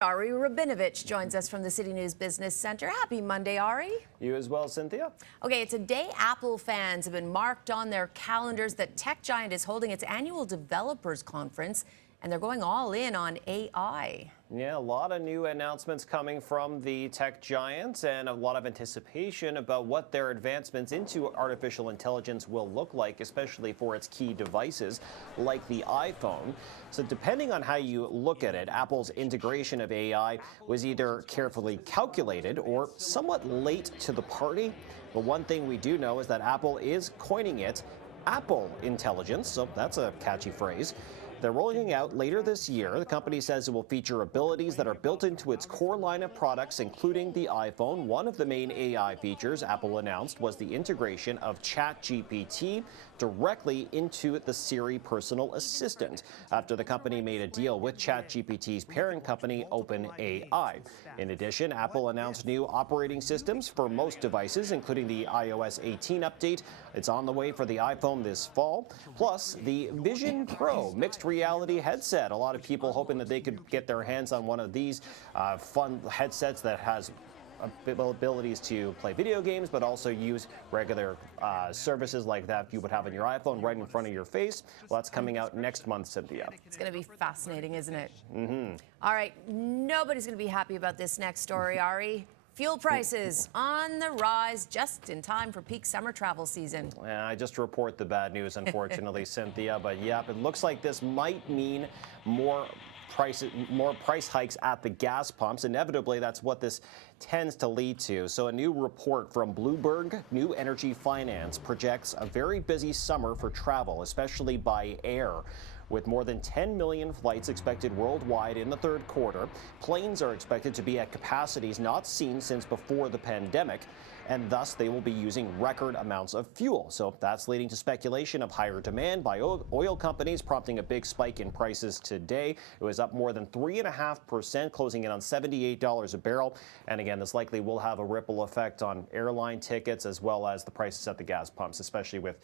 Ari Rabinovitch joins us from the CityNews Business Center. Happy Monday, Ari. You as well, Cynthia. Okay, it's a day Apple fans have been marked on their calendars. The tech giant is holding its annual developers conference, and they're going all in on AI. Yeah, a lot of new announcements coming from the tech giants and a lot of anticipation about what their advancements into artificial intelligence will look like, especially for its key devices like the iPhone. So depending on how you look at it, Apple's integration of AI was either carefully calculated or somewhat late to the party. But one thing we do know is that Apple is coining it Apple Intelligence, so that's a catchy phrase. They're rolling it out later this year. The company says it will feature abilities that are built into its core line of products, including the iPhone. One of the main AI features Apple announced was the integration of ChatGPT directly into the Siri personal assistant, after the company made a deal with ChatGPT's parent company, OpenAI. In addition, Apple announced new operating systems for most devices, including the iOS 18 update. It's on the way for the iPhone this fall. Plus, the Vision Pro mixed reality headset. A lot of people hoping that they could get their hands on one of these fun headsets that has abilities to play video games, but also use regular services like that you would have on your iPhone right in front of your face. Well, that's coming out next month, Cynthia. It's going to be fascinating, isn't it? All right, nobody's going to be happy about this next story, Ari. Fuel prices on the rise just in time for peak summer travel season. Yeah, I just report the bad news, unfortunately, Cynthia. But yeah, it looks like this might mean more price hikes at the gas pumps. Inevitably, that's what this tends to lead to. So a new report from Bloomberg New Energy Finance projects a very busy summer for travel, especially by air. With more than 10 million flights expected worldwide in the third quarter, planes are expected to be at capacities not seen since before the pandemic, and thus they will be using record amounts of fuel. So that's leading to speculation of higher demand by oil companies, prompting a big spike in prices today. It was up more than 3.5%, closing in on $78 a barrel. And again, this likely will have a ripple effect on airline tickets as well as the prices at the gas pumps, especially with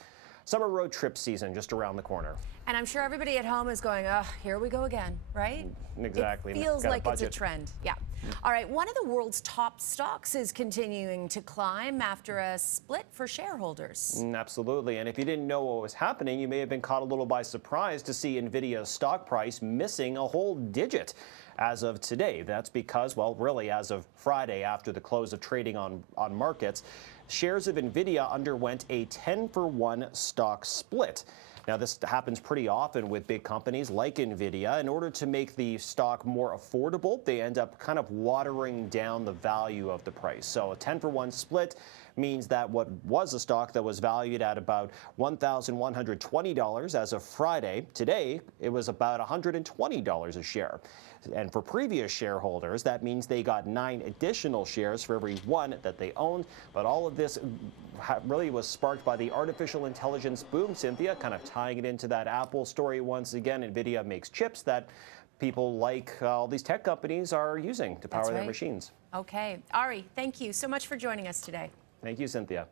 summer road trip season just around the corner. And I'm sure everybody at home is going, oh, here we go again, right? Exactly. It feels like it's a trend. Yeah. All right. One of the world's top stocks is continuing to climb after a split for shareholders. Absolutely. And if you didn't know what was happening, you may have been caught a little by surprise to see NVIDIA's stock price missing a whole digit as of today. That's because, well, really as of Friday after the close of trading on markets, shares of NVIDIA underwent a 10-for-1 stock split. Now, this happens pretty often with big companies like NVIDIA. In order to make the stock more affordable, they end up kind of watering down the value of the price. So a 10-for-1 split means that what was a stock that was valued at about $1,120 as of Friday, today it was about $120 a share. And for previous shareholders, that means they got 9 additional shares for every one that they owned. But all of this really was sparked by the artificial intelligence boom, Cynthia, kind of tying it into that Apple story once again. NVIDIA makes chips that people like all these tech companies are using to power their machines. Okay. Ari, thank you so much for joining us today. Thank you, Cynthia.